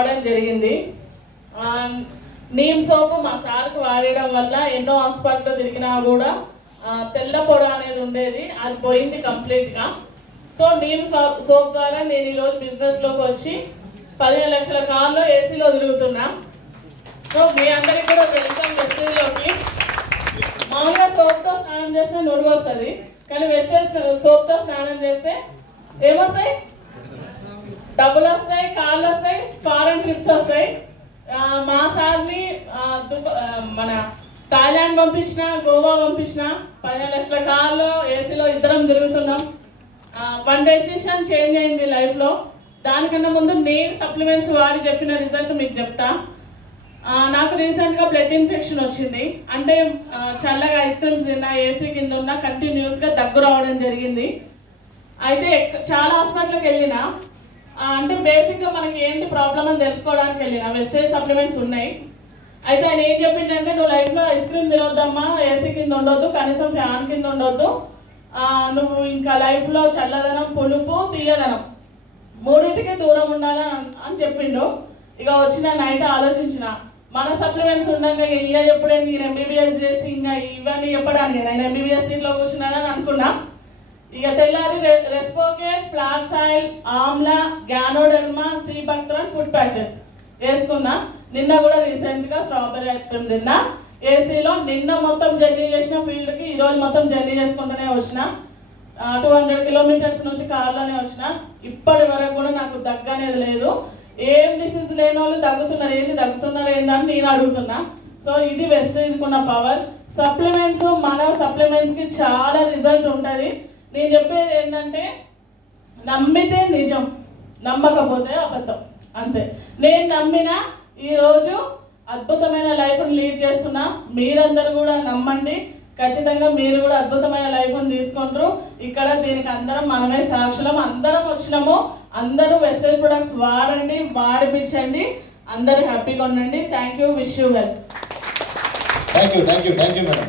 వాడడం జరిగింది. Neem soap మా సార్కి వాడడం వల్ల ఎన్నో హాస్పిటల్లో తిరిగినా కూడా తెల్ల పొడ అనేది ఉండేది, అది పోయింది కంప్లీట్గా. సో నీమ్ సోప్ ద్వారా నేను ఈరోజు బిజినెస్లోకి వచ్చి 15 లక్షల కార్లో ఏసీలో తిరుగుతున్నా. సో మీ అందరికీ కూడా వెల్కమ్ వెస్టేజ్లోకి. మామూలుగా సోప్తో స్నానం చేస్తే నురుగు వస్తుంది, కానీ వెస్టేజ్ సోప్తో స్నానం చేస్తే ఏమొస్తాయి? డబ్బులు వస్తాయి, కార్లు వస్తాయి, ఫారెన్ ట్రిప్స్ వస్తాయి. మా సార్ని మన థాయిలాండ్ పంపించిన, గోవా పంపించిన, 15 లక్షల కార్లో ఏసీలో ఇద్దరం తిరుగుతున్నాం. వన్ డెసిషన్ చేంజ్ అయింది లైఫ్లో. దానికన్నా ముందు నేను సప్లిమెంట్స్ వాడి చెప్పిన రిజల్ట్ మీకు చెప్తా. నాకు రీసెంట్గా బ్లడ్ ఇన్ఫెక్షన్ వచ్చింది. అంటే చల్లగా ఐస్ క్రీమ్స్ తిన్నా, ఏసీ కింద ఉన్న కంటిన్యూస్గా దగ్గు రావడం జరిగింది. అయితే చాలా హాస్పిటల్కి వెళ్ళినా, అంటే బేసిక్గా మనకి ఏంటి ప్రాబ్లం అని తెలుసుకోవడానికి వెళ్ళిన. వెస్టేజ్ సప్లిమెంట్స్ ఉన్నాయి. అయితే ఆయన ఏం చెప్పిందంటే, నువ్వు లైఫ్లో ఐస్ క్రీమ్ తినొద్దమ్మా, ఏసీ కింద ఉండొద్దు, కనీసం ఫ్యాన్ కింద ఉండొద్దు, నువ్వు ఇంకా లైఫ్లో చల్లదనం, పులుపు, తీయదనం మూడింటికి దూరం ఉండాలని అని చెప్పిండు. ఇక వచ్చిన నైట్ ఆలోచించిన, మన సప్లిమెంట్స్ ఉండగా ఇక ఎప్పుడైంది, నేను ఎంబీబీఎస్ చేసి ఇంకా ఇవన్నీ చెప్పడానికి నేను ఎంబీబీఎస్ సీట్లో కూర్చున్నానని అనుకున్నా. ఇక తెల్లారి రెస్పోకేట్, flax oil, amla, ganoderma, sea buckthorn food patches వేసుకున్నా. నిన్న కూడా రీసెంట్గా స్ట్రాబెరీ ఐస్ క్రీమ్ తిన్నా ఏసీలో. నిన్న మొత్తం జర్నీ చేసిన ఫీల్డ్కి, ఈరోజు మొత్తం జర్నీ చేసుకుంటూనే వచ్చిన. 200 కిలోమీటర్స్ నుంచి కార్లోనే వచ్చిన. ఇప్పటి వరకు కూడా నాకు దగ్గు అనేది లేదు. ఏం డిసీజ్ లేని వాళ్ళు దగ్గుతున్నారు ఏందని నేను అడుగుతున్నా. సో ఇది వెస్టేజ్కి ఉన్న పవర్. సప్లిమెంట్స్, మన సప్లిమెంట్స్కి చాలా రిజల్ట్ ఉంటుంది. నేను చెప్పేది ఏంటంటే, నమ్మితే నిజం, నమ్మకపోతే అబద్ధం, అంతే. నేను నమ్మిన ఈరోజు అద్భుతమైన లైఫ్ని లీడ్ చేస్తున్నా. మీరందరూ కూడా నమ్మండి, ఖచ్చితంగా మీరు కూడా అద్భుతమైన లైఫ్ని తీసుకుంటారు. ఇక్కడ దీనికి అందరం మనమే సాక్షులం. అందరం వచ్చినాము. అందరూ వెస్టేజ్ ప్రొడక్ట్స్ వాడండి, వాడిపించండి, అందరూ హ్యాపీగా ఉండండి. Thank you, wish you well. Thank you madam.